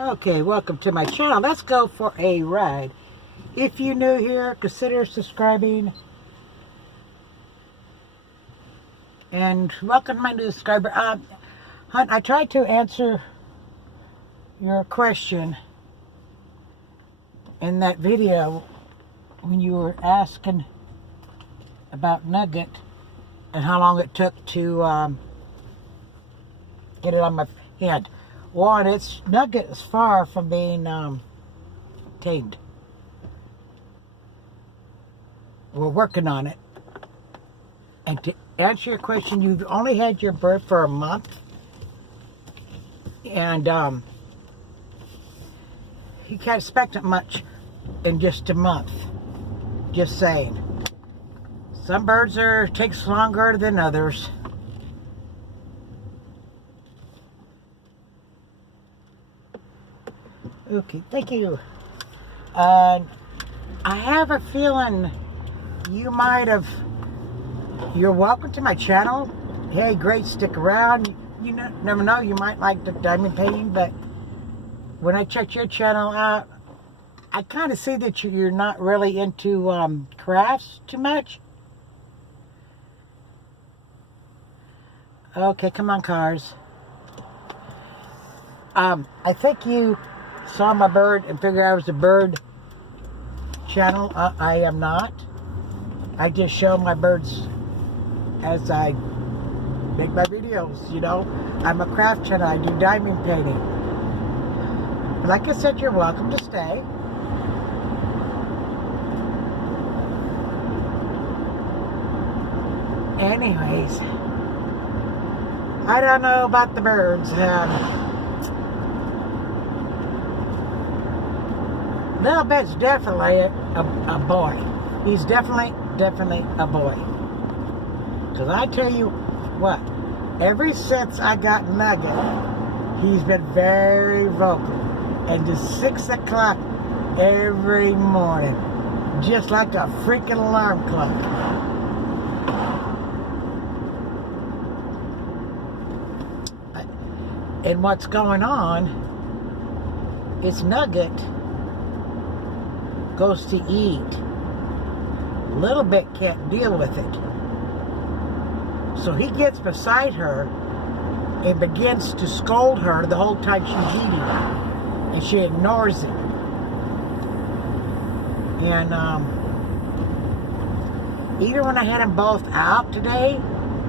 Okay, welcome to my channel. Let's go for a ride. If you're new here, consider subscribing. And welcome to my new subscriber. Hunt, I tried to answer your question in that video when you were asking about Nugget and how long it took to get it on my hand. One, Nugget is far from being tamed. We're working on it. And to answer your question, you've only had your bird for a month. And you can't expect it much in just a month. Just saying. Some birds takes longer than others. Okay, thank you. I have a feeling you're welcome to my channel. Hey, great, stick around. You never know, you might like the diamond painting, but when I checked your channel out, I kind of see that you're not really into crafts too much. Okay, come on, cars. I think you saw my bird and figured I was a bird channel. I am not. I just show my birds as I make my videos, you know. I'm a craft channel. I do diamond painting. Like I said, you're welcome to stay. Anyways, I don't know about the birds. Little Bit's definitely a boy. He's definitely a boy. Because I tell you what, ever since I got Nugget, he's been very vocal. And to 6 o'clock every morning, just like a freaking alarm clock. And what's going on is Nugget goes to eat. Little Bit can't deal with it. So he gets beside her and begins to scold her the whole time she's eating. And she ignores it. And even when I had them both out today,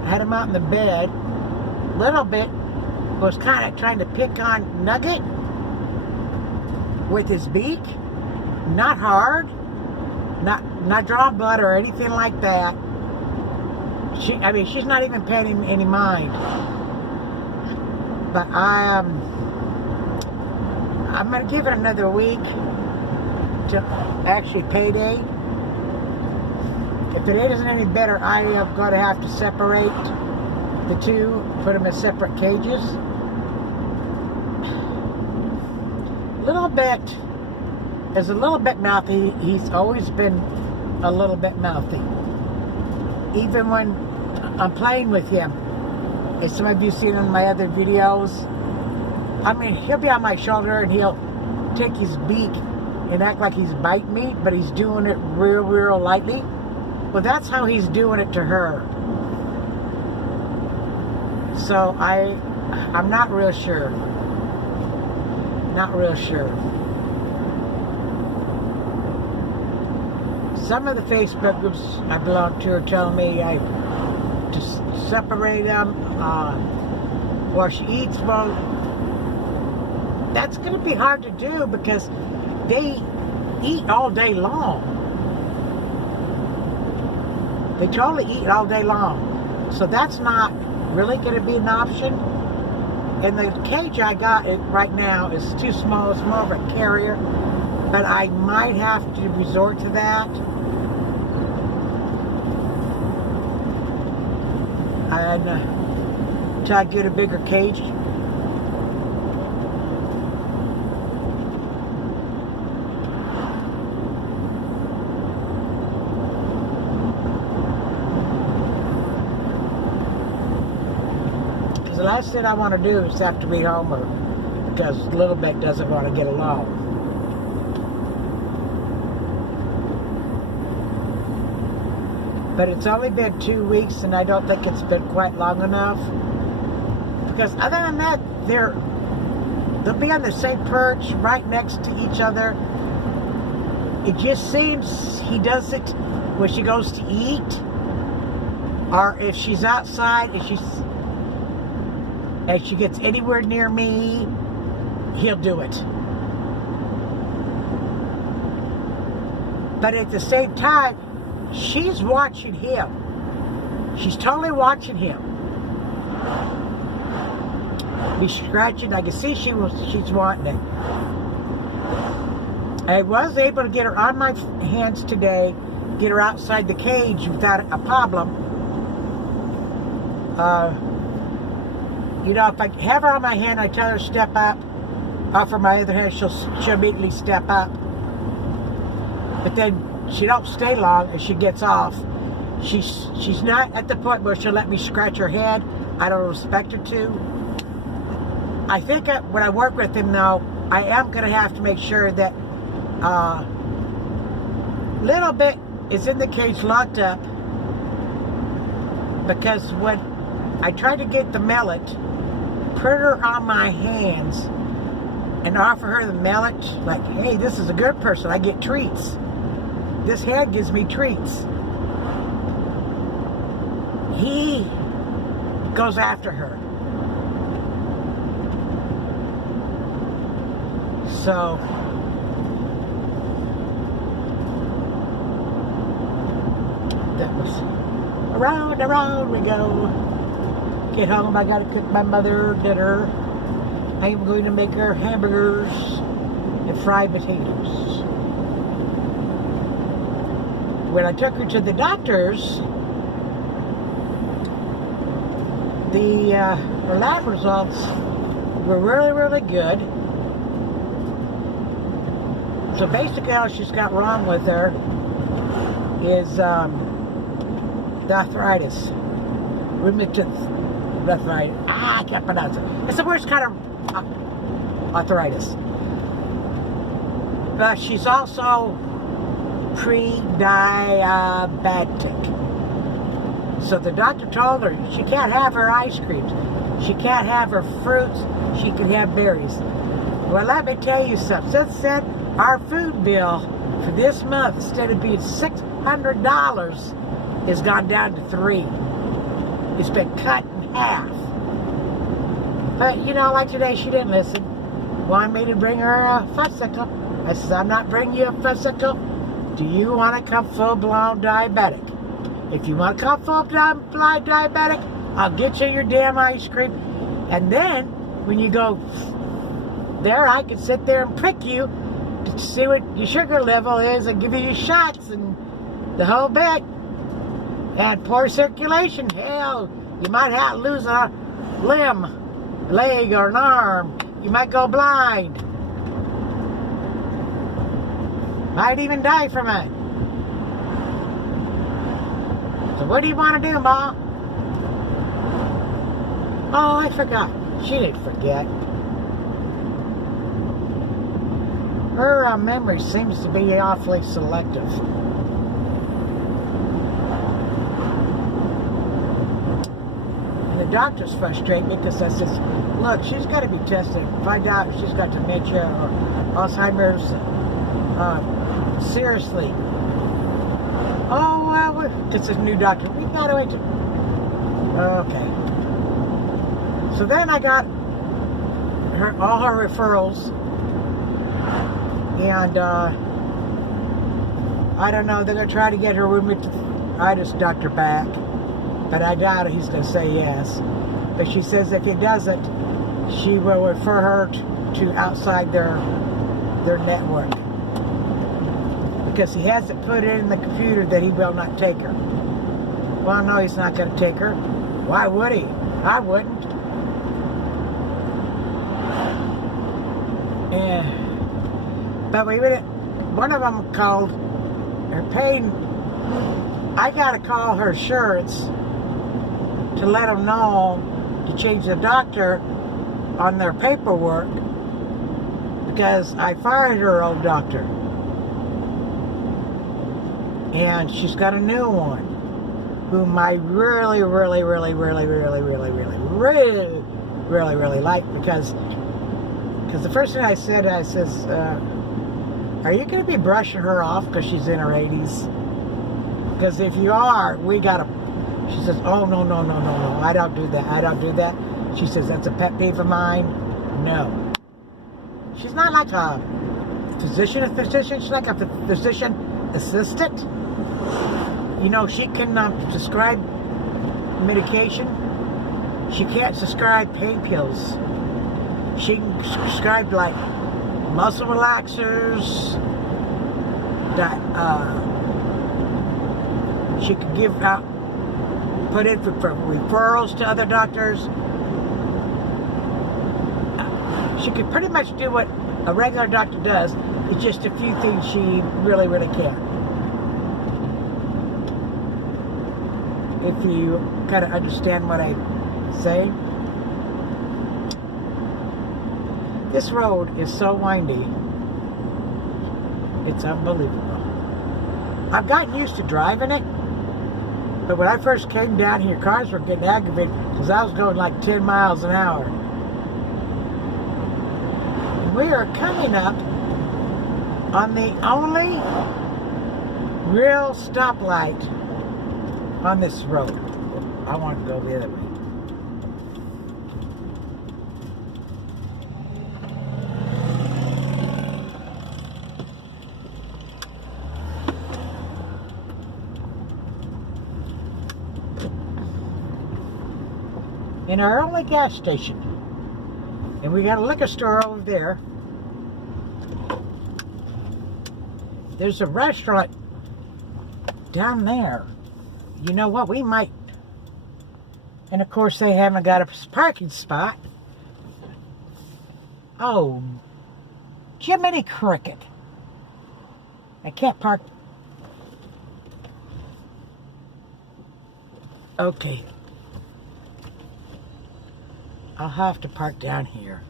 I had them out in the bed, Little Bit was kind of trying to pick on Nugget with his beak. Not hard, not drawing blood or anything like that. She's not even paying any mind. But I'm gonna give it another week to actually payday. If it isn't any better, I am going to have to separate the two, put them in separate cages. Little Bit is a little bit mouthy. He's always been a little bit mouthy. Even when I'm playing with him. As some of you seen in my other videos, he'll be on my shoulder and he'll take his beak and act like he's biting me, but he's doing it real lightly. Well, that's how he's doing it to her. So I'm not real sure. Not real sure. Some of the Facebook groups I belong to are telling me to separate them, or she eats. Well, that's going to be hard to do because they eat all day long. They totally eat all day long. So that's not really going to be an option. And the cage I got right now is too small. It's more of a carrier. But I might have to resort to that. And until I get a bigger cage. Because the last thing I want to do is have to be home or because Little Beck doesn't want to get along. But it's only been 2 weeks, and I don't think it's been quite long enough. Because other than that, they'll be on the same perch, right next to each other. It just seems he does it when she goes to eat, or if she's outside, if she gets anywhere near me, he'll do it. But at the same time, she's watching him. She's totally watching him. He's scratching. I can see she's wanting it. I was able to get her on my hands today, get her outside the cage without a problem. You know, if I have her on my hand, I tell her to step up. Off of my other hand, she'll immediately step up. But then she don't stay long as she gets off. She's not at the point where she'll let me scratch her head. I don't expect her to. I think when I work with him, though, I am going to have to make sure that Little Bit is in the cage locked up, because when I try to get the mellet, put her on my hands and offer her the mellet, like, hey, this is a good person, I get treats. This head gives me treats. He goes after her. So that was around we go. Get home, I gotta cook my mother dinner. I'm going to make her hamburgers and fried potatoes. When I took her to the doctor's, her lab results were really, really good. So basically all she's got wrong with her is the arthritis. Rheumatoid arthritis. I can't pronounce it. It's the worst kind of arthritis. But she's also pre-diabetic. So the doctor told her she can't have her ice creams. She can't have her fruits. She can have berries. Well, let me tell you something. Since then, our food bill for this month, instead of being $600, has gone down to $300. It's been cut in half. But, you know, like today, she didn't listen. Wanted me to bring her a fussicle. I said, I'm not bringing you a fussicle. Do you want to come full-blown diabetic? If you want to come full-blown diabetic, I'll get you your damn ice cream. And then, when you go there, I can sit there and prick you to see what your sugar level is and give you your shots and the whole bit. And poor circulation. Hell, you might have to lose a limb, a leg, or an arm. You might go blind. Might even die from it. So what do you want to do, Ma? Oh, I forgot. She didn't forget. Her memory seems to be awfully selective. And the doctors frustrate me because I says, look, she's got to be tested. Find out if she's got dementia or Alzheimer's. Seriously. Oh, well, it's a new doctor. We gotta wait. Okay. So then I got all her referrals. And, I don't know, they're going to try to get her rheumatitis doctor back. But I doubt he's going to say yes. But she says if he doesn't, she will refer her to outside their network. Because he hasn't put it in the computer that he will not take her. Well, no, he's not going to take her. Why would he? I wouldn't. Yeah. But one of them called her pain. I got to call her insurance to let them know to change the doctor on their paperwork because I fired her old doctor. And she's got a new one, whom I really like, because the first thing I said, I says, are you going to be brushing her off because she's in her 80s? Because if you are, we got to... She says, oh, no, I don't do that. She says, that's a pet peeve of mine. No. She's not like a physician, she's like a physician assistant. You know, she can prescribe medication. She can't prescribe pain pills. She can prescribe, like, muscle relaxers. That she can give out, put in for referrals to other doctors. She can pretty much do what a regular doctor does. It's just a few things she really can't. If you kind of understand what I'm saying. This road is so windy. It's unbelievable. I've gotten used to driving it, but when I first came down here, cars were getting aggravated because I was going like 10 miles an hour. And we are coming up on the only real stoplight on this road. I want to go the other way. In our only gas station. And we got a liquor store over there. There's a restaurant down there. You know what? We might. And of course they haven't got a parking spot. Oh, Jiminy Cricket. I can't park. Okay. I'll have to park down here.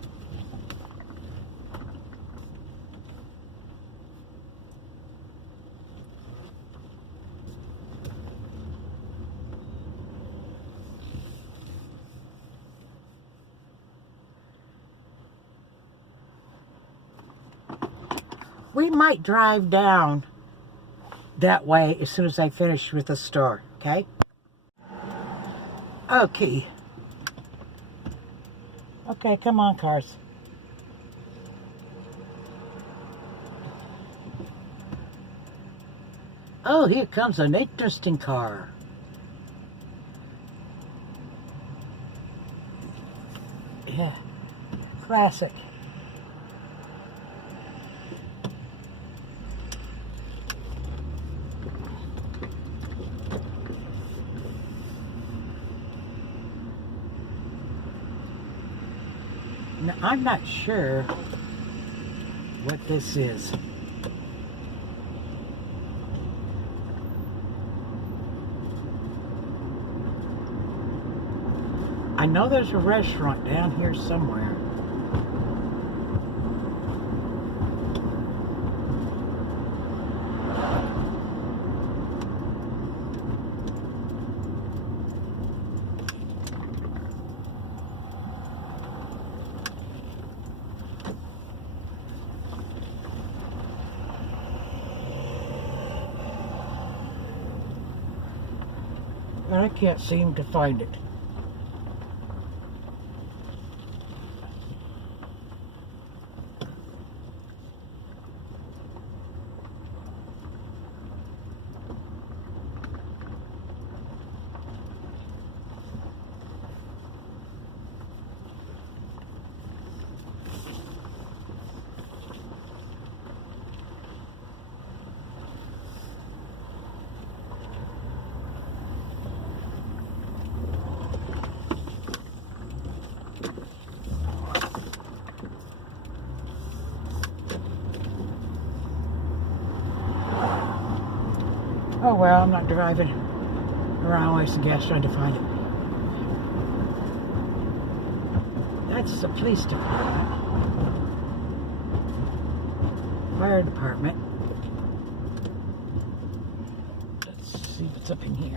We might drive down that way as soon as I finish with the store, okay? Okay. Okay, come on, cars. Oh, here comes an interesting car. Yeah, classic. Now, I'm not sure what this is. I know there's a restaurant down here somewhere. But I can't seem to find it. Oh well, I'm not driving around wasting gas trying to find it. That's the police department. fire department. Let's see what's up in here.